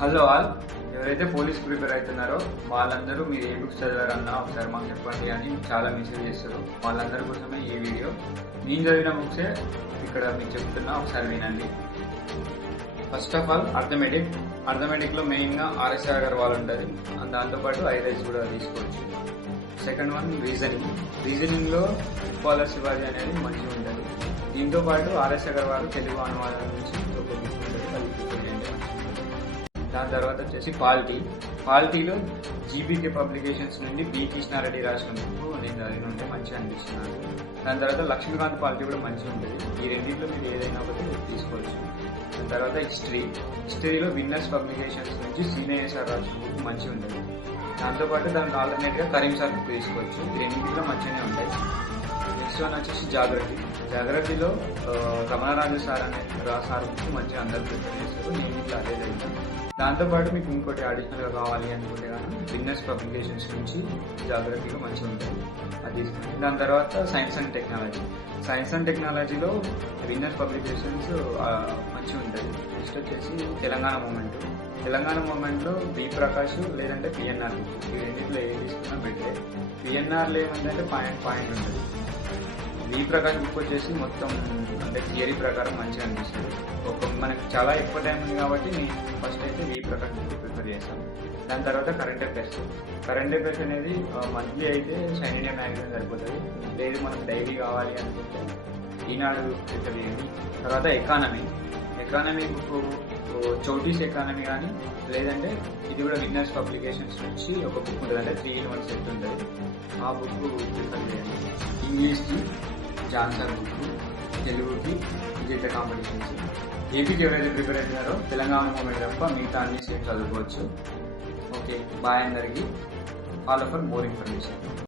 Hello all, ఎవరైతే police prepare అవుతున్నారో వాళ్ళందరూ మీరు ఏ బుక్స్ చదివారన్నా ఒకసారి మాకు చెప్పండి అని చాలా మెసేజ్ చేస్తారు. వాళ్ళందరి కోసమే ఈ వీడియో. నేను చదివిన బుక్సే ఇక్కడ మీకు చెప్తున్నా, ఒకసారి వినండి. ఫస్ట్ ఆఫ్ ఆల్ అర్థమెటిక్లో మెయిన్గా ఆర్ఎస్ అగర్వాల్ ఉంటుంది, దాంతోపాటు ఐరైస్ కూడా తీసుకోవచ్చు. సెకండ్ వన్ రీజనింగ్లో ఉప్పాల శివాజీ అనేది మంచిగా ఉంటుంది. దీంతో పాటు ఆర్ఎస్ అగర్వాల్ తెలుగు అనువాదం నుంచి ఒక బుక్ ఉంటుంది, అది ప్రిపేర్ చేయండి. దాని తర్వాత వచ్చేసి పాలిటీలో జీబీకే పబ్లికేషన్స్ నుండి బి కృష్ణారెడ్డి రాసిన బుక్ నేను చదివిన ఉంటే మంచిగా అనిపిస్తున్నాను. దాని తర్వాత లక్ష్మీకాంత్ పాలిటీ కూడా మంచిగా ఉంటుంది. ఈ రెండింటిలో మీరు ఏదైనా ఒకటి తీసుకోవచ్చు. దాని తర్వాత హిస్టరీలో విన్నర్స్ పబ్లికేషన్స్ నుంచి సీనియర్ రాసిన బుక్ మంచిగా ఉంటుంది. దాంతోపాటు దానికి ఆల్టర్నేట్గా కరీం సార్ బుక్ తీసుకోవచ్చు. ఈ రెండింటిలో మంచిగానే ఉంటాయి. నెక్స్ట్ వన్ వచ్చేసి జాగ్రత్తలో రమణరాజు సార్ అనే సార్ బుక్ మంచిగా అందరూ ప్రిపేర్ చేస్తారు. నేను ఇట్లా అదే చదివాను. దాంతోపాటు మీకు ఇంకోటి అడిషనల్గా కావాలి అనుకుంటే కానీ విన్నర్స్ పబ్లికేషన్స్ నుంచి జాగ్రత్తగా మంచిగా ఉంటుంది, అది తీసుకోండి. దాని తర్వాత సైన్స్ అండ్ టెక్నాలజీలో విన్నర్స్ పబ్లికేషన్స్ మంచిగా ఉంటుంది. నెక్స్ట్ వచ్చేసి తెలంగాణ మూమెంట్లో బి ప్రకాష్ లేదంటే పిఎన్ఆర్ బుక్, ఈ రెండింటిలో ఏది తీసుకున్నా బెటరే. పిఎన్ఆర్లో ఏమంటే పాయింట్ ఉంటుంది. బి ప్రకాష్ బుక్ వచ్చేసి మొత్తం అంటే థియరీ ప్రకారం మంచిగా అనిపిస్తుంది. మనకి చాలా ఎక్కువ టైం ఉంది కాబట్టి నేను ఫస్ట్ అయితే బి ప్రకాష్ బుక్ ప్రిఫర్ చేస్తాను. దాని తర్వాత కరెంట్ అఫైర్స్ అనేది మంత్లీ అయితే షైన్ ఇండియా మ్యాగజైన్ సరిపోతుంది. లేదు మనకు డైలీ కావాలి అనుకుంటే ఈనాడు ప్రిఫర్ చేయండి. తర్వాత ఎకానమీ బుక్ చౌటీస్ ఎకానమీ కానీ లేదంటే ఇది కూడా విన్నర్స్ పబ్లికేషన్స్ నుంచి ఒక బుక్ ఉంటుంది, అంటే 3-in-1 సెట్ ఉంటుంది, ఆ బుక్ ప్రిఫర్ చేయండి. ఇంగ్లీష్కి జాన్సన్ బుక్, తెలుగుకి విజేత కాంపిటీషన్స్. ఏపీకి ఎవరైతే ప్రిపేర్ అవుతున్నారో తెలంగాణ మూమెంట్ తప్ప మిగతా అన్ని స్టేట్ చదువుకోవచ్చు. ఓకే, బాయ్ అందరికీ. Follow for more information.